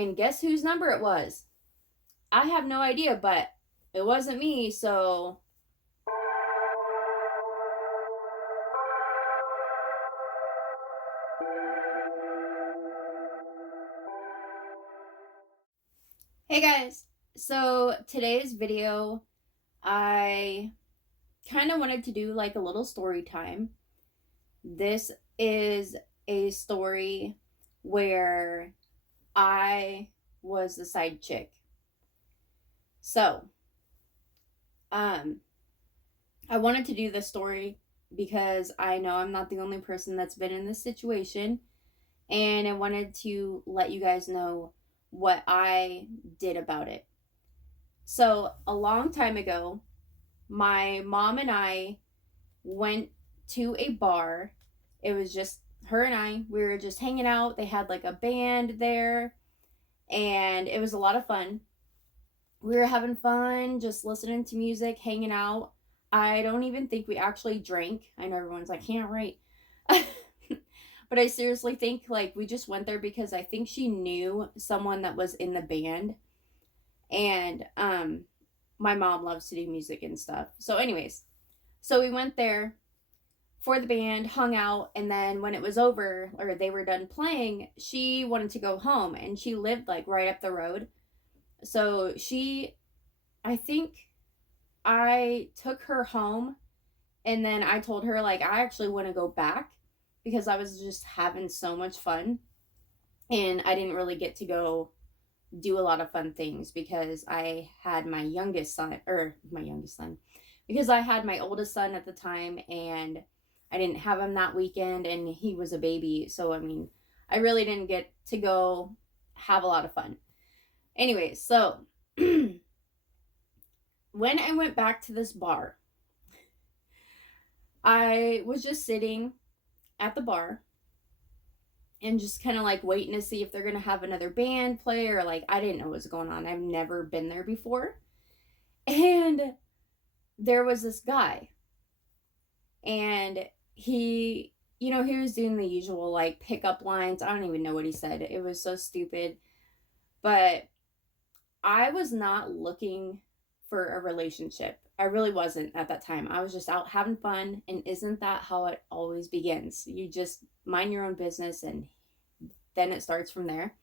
And guess whose number it was? I have no idea, but it wasn't me, so. Hey guys, so today's video, I kind of wanted to do like a little story time. This is a story where I was the side chick. So, I wanted to do this story because I know I'm not the only person that's been in this situation, and I wanted to let you guys know what I did about it. So, a long time ago, my mom and I went to a bar. It was just her and I. We were just hanging out. They had like a band there, and it was a lot of fun. We were having fun, just listening to music, hanging out. I don't even think we actually drank. I know everyone's like, can't write. But I seriously think like we just went there because I think she knew someone that was in the band. And my mom loves to do music and stuff. So anyways, so we went there for the band, hung out, and then when it was over or they were done playing, she wanted to go home, and she lived like right up the road. So I think I took her home, and then I told her like I actually want to go back because I was just having so much fun, and I didn't really get to go do a lot of fun things because I had my youngest son, because I had my oldest son at the time, and I didn't have him that weekend, and he was a baby. So, I mean, I really didn't get to go have a lot of fun. Anyway, so when I went back to this bar, I was just sitting at the bar and just kind of like waiting to see if they're going to have another band play, or like I didn't know what was going on. I've never been there before. And there was this guy, and he was doing the usual like pickup lines. I don't even know what he said. It was so stupid. But I was not looking for a relationship. I really wasn't at that time. I was just out having fun, and isn't that how it always begins? You just mind your own business, and then it starts from there.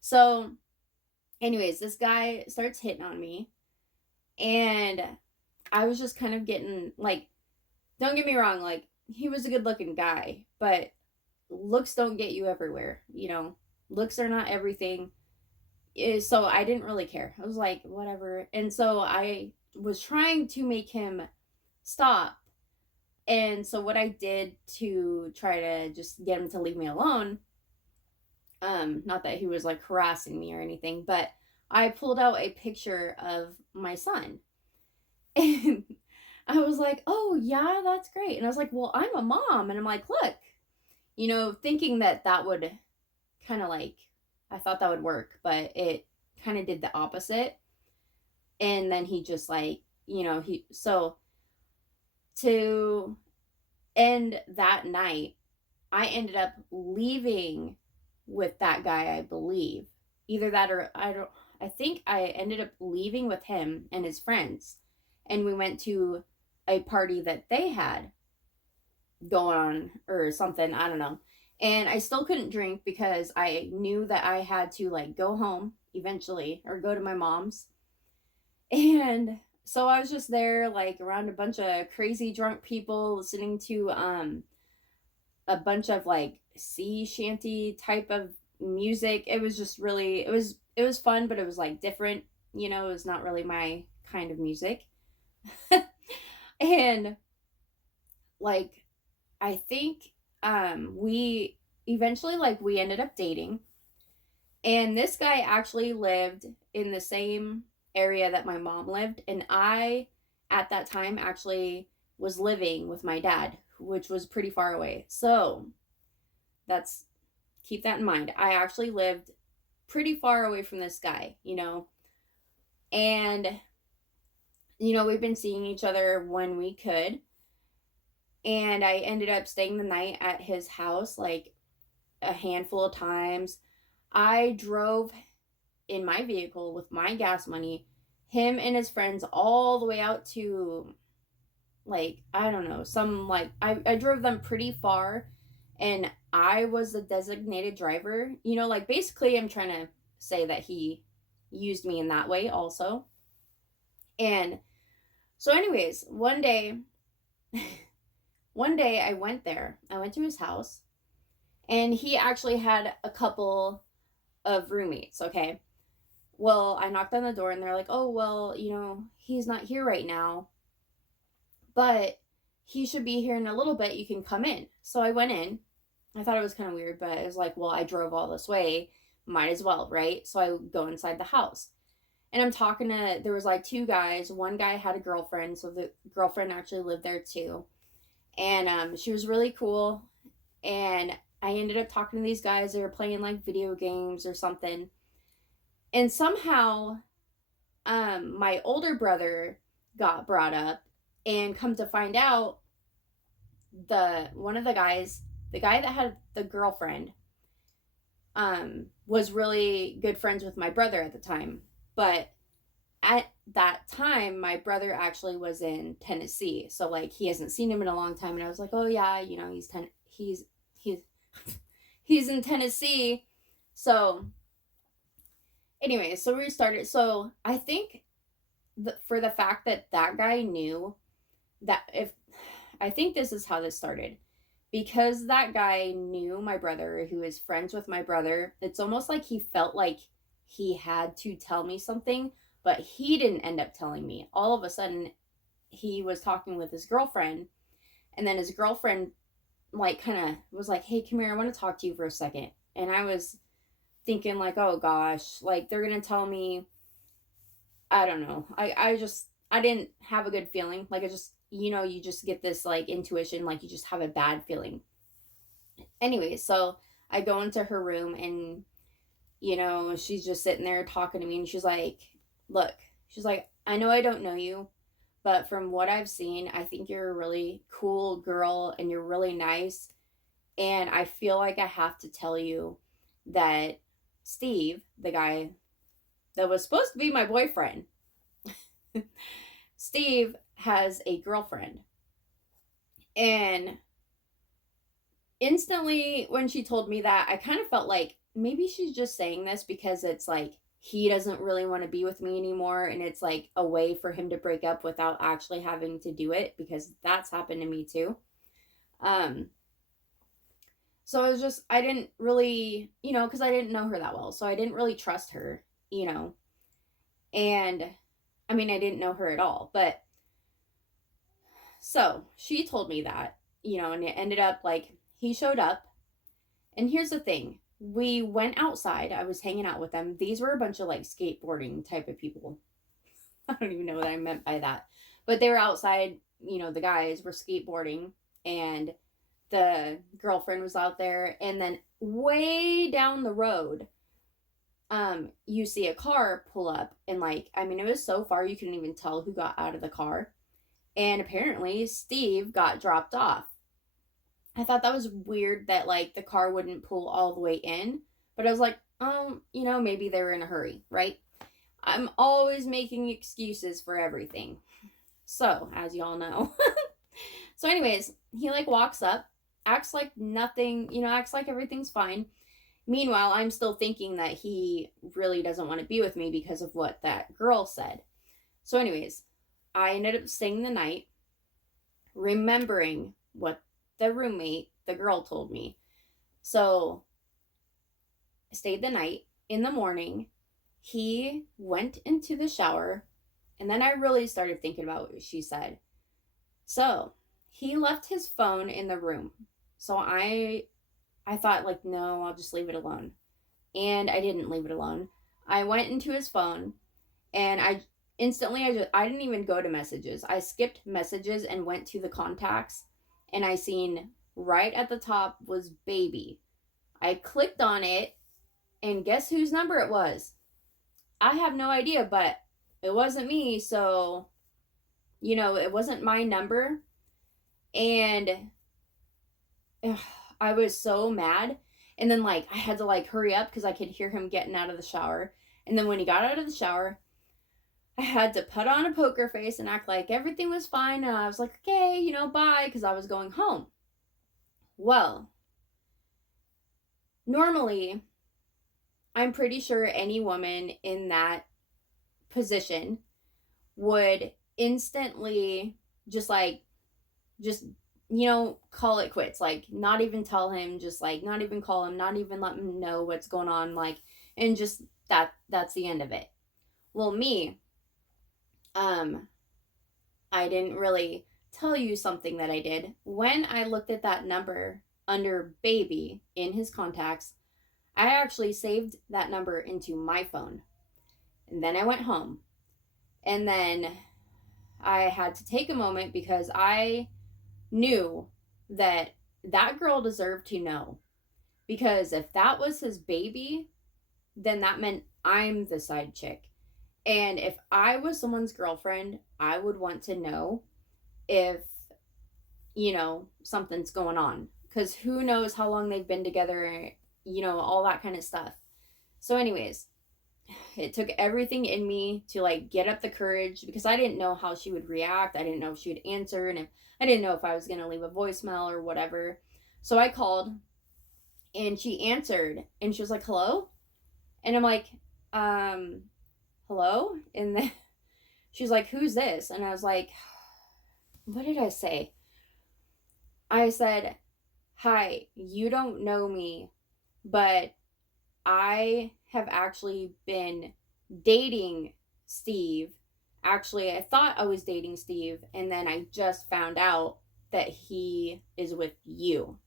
So, anyways, this guy starts hitting on me, and I was just kind of getting like, don't get me wrong, like he was a good looking guy, but looks don't get you everywhere. Looks are not everything. So I didn't really care. I was like, whatever. And so I was trying to make him stop. And so what I did to try to just get him to leave me alone, not that he was like harassing me or anything, but I pulled out a picture of my son. And I was like, oh yeah, that's great. And I was like, well, I'm a mom. And I'm like, look, thinking that would kind of like, I thought that would work, but it kind of did the opposite. And then he just like, so to end that night, I ended up leaving with that guy, I believe. Either that or I think I ended up leaving with him and his friends. And we went to a party that they had going on or something. I don't know. And I still couldn't drink because I knew that I had to like go home eventually or go to my mom's. And so I was just there like around a bunch of crazy drunk people listening to a bunch of like sea shanty type of music. It was just really it was fun, but it was like different. It was not really my kind of music. And like I think we eventually like we ended up dating, and this guy actually lived in the same area that my mom lived, and I at that time actually was living with my dad, which was pretty far away. So that's keep that in mind. I actually lived pretty far away from this guy, and we've been seeing each other when we could. And I ended up staying the night at his house like a handful of times. I drove in my vehicle with my gas money, him and his friends all the way out to, like, I don't know, some, like, I drove them pretty far, and I was the designated driver. You know, like, basically I'm trying to say that he used me in that way also. And so anyways, one day I went there. I went to his house, and he actually had a couple of roommates, okay? Well, I knocked on the door and they're like, "Oh, well, he's not here right now, but he should be here in a little bit. You can come in." So I went in. I thought it was kind of weird, but it was like, well, I drove all this way, might as well, right? So I go inside the house. And I'm talking to, there was like two guys. One guy had a girlfriend, so the girlfriend actually lived there too. And she was really cool. And I ended up talking to these guys. They were playing like video games or something. And somehow, my older brother got brought up, and come to find out, one of the guys, the guy that had the girlfriend, was really good friends with my brother at the time. But at that time, my brother actually was in Tennessee, so like he hasn't seen him in a long time. And I was like, oh yeah, he's he's in Tennessee. So anyway, so we started. So I think for the fact that that guy knew that, if I think this is how this started, because that guy knew my brother, who is friends with my brother. It's almost like he felt like he had to tell me something, but he didn't end up telling me. All of a sudden, he was talking with his girlfriend, and then his girlfriend, like, kind of was like, "Hey, come here, I want to talk to you for a second." And I was thinking, like, oh gosh, like, they're gonna tell me, I don't know. I didn't have a good feeling. Like, I just, you just get this, like, intuition, like, you just have a bad feeling. Anyway, so I go into her room, and, she's just sitting there talking to me, and she's like, "Look," she's like, "I know I don't know you, but from what I've seen, I think you're a really cool girl, and you're really nice. And I feel like I have to tell you that Steve, the guy that was supposed to be my boyfriend, Steve has a girlfriend." And instantly, when she told me that, I kind of felt like maybe she's just saying this because it's like he doesn't really want to be with me anymore, and it's like a way for him to break up without actually having to do it, because that's happened to me too. So I didn't really, because I didn't know her that well, so I didn't really trust her, and I mean, I didn't know her at all. But so she told me that, and it ended up like he showed up. And here's the thing, we went outside. I was hanging out with them. These were a bunch of like skateboarding type of people. I don't even know what I meant by that, but they were outside. The guys were skateboarding, and the girlfriend was out there. And then way down the road, you see a car pull up, and like, I mean, it was so far you couldn't even tell who got out of the car. And apparently Steve got dropped off. I thought that was weird that like the car wouldn't pull all the way in, but I was like, maybe they were in a hurry, right? I'm always making excuses for everything. So, as y'all know. So anyways, he like walks up, acts like nothing, acts like everything's fine. Meanwhile, I'm still thinking that he really doesn't want to be with me because of what that girl said. So anyways, I ended up staying the night, remembering what the girl told me. So I stayed the night. In the morning, he went into the shower, and then I really started thinking about what she said. So he left his phone in the room. So I thought, like, no, I'll just leave it alone. And I didn't leave it alone. I went into his phone, and I didn't even go to messages. I skipped messages and went to the contacts, and I seen right at the top was baby. I clicked on it, and guess whose number it was? I have no idea, but it wasn't me, so, it wasn't my number. And I was so mad. And then, like, I had to, like, hurry up because I could hear him getting out of the shower. And then when he got out of the shower, I had to put on a poker face and act like everything was fine. And I was like, okay, bye, because I was going home. Well, normally, I'm pretty sure any woman in that position would instantly just just call it quits, like not even tell him, just like not even call him, not even let him know what's going on, like, and just that's the end of it. Well, me, I didn't really tell you something that I did. When I looked at that number under baby in his contacts, I actually saved that number into my phone. And then I went home. And then I had to take a moment because I knew that that girl deserved to know. Because if that was his baby, then that meant I'm the side chick. And if I was someone's girlfriend, I would want to know if, something's going on. Because who knows how long they've been together, all that kind of stuff. So, anyways, it took everything in me to like get up the courage because I didn't know how she would react. I didn't know if she would answer, and I didn't know if I was going to leave a voicemail or whatever. So I called and she answered and she was like, hello? And I'm like, hello? And then she's like, who's this? And I was like, what did I say? I said, hi, you don't know me, but I have actually been dating Steve. Actually, I thought I was dating Steve, and then I just found out that he is with you.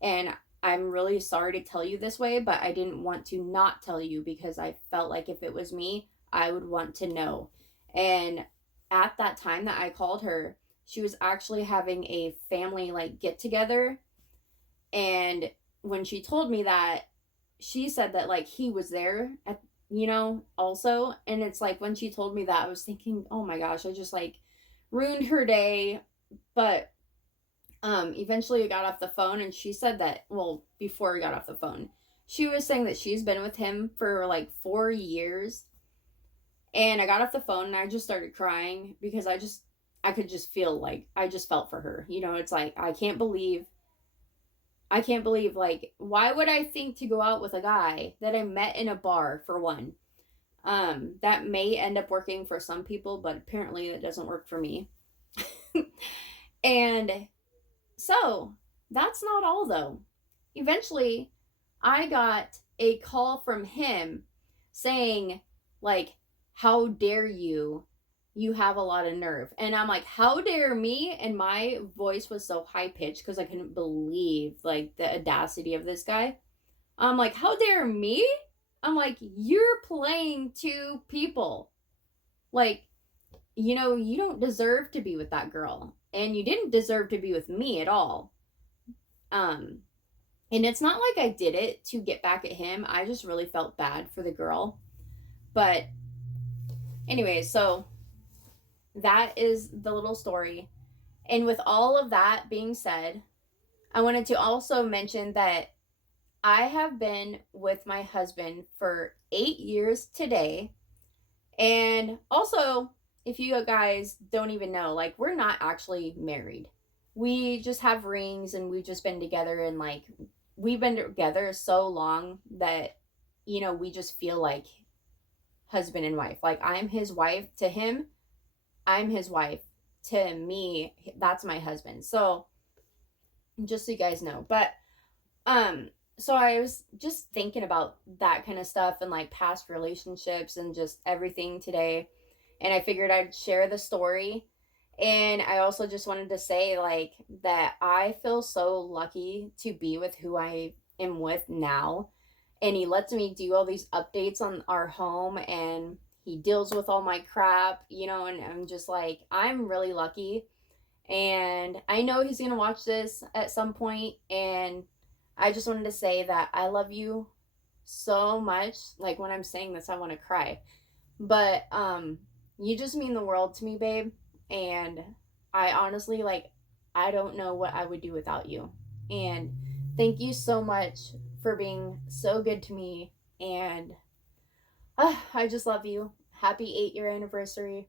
And I'm really sorry to tell you this way, but I didn't want to not tell you because I felt like if it was me, I would want to know. And at that time that I called her, she was actually having a family like get together. And when she told me that, she said that like he was there at also. And it's like when she told me that, I was thinking, oh my gosh, I just like ruined her day. But eventually I got off the phone and she said that, well, before I got off the phone, she was saying that she's been with him for like 4 years. And I got off the phone and I just started crying because I could just feel like I just felt for her. It's like I can't believe, like, why would I think to go out with a guy that I met in a bar, for one? That may end up working for some people, but apparently it doesn't work for me. And so, that's not all though. Eventually, I got a call from him saying, like, how dare you? You have a lot of nerve. And I'm like, how dare me? And my voice was so high pitched because I couldn't believe like the audacity of this guy. I'm like, how dare me? I'm like, you're playing two people. Like, you don't deserve to be with that girl. And you didn't deserve to be with me at all. And it's not like I did it to get back at him. I just really felt bad for the girl. But anyway, so that is the little story. And with all of that being said, I wanted to also mention that I have been with my husband for 8 years today. And also, if you guys don't even know, like, we're not actually married. We just have rings and we've just been together, and like we've been together so long that we just feel like husband and wife. Like, I'm his wife to him, I'm his wife to me. That's my husband. So just so you guys know. But so I was just thinking about that kind of stuff and like past relationships and just everything today, and I figured I'd share the story. And I also just wanted to say like that I feel so lucky to be with who I am with now, and he lets me do all these updates on our home, and he deals with all my crap, and I'm just like, I'm really lucky. And I know he's going to watch this at some point, and I just wanted to say that I love you so much. Like, when I'm saying this, I want to cry. But you just mean the world to me, babe. And I honestly, like, I don't know what I would do without you. And thank you so much for being so good to me. And I just love you. Happy 8-year anniversary.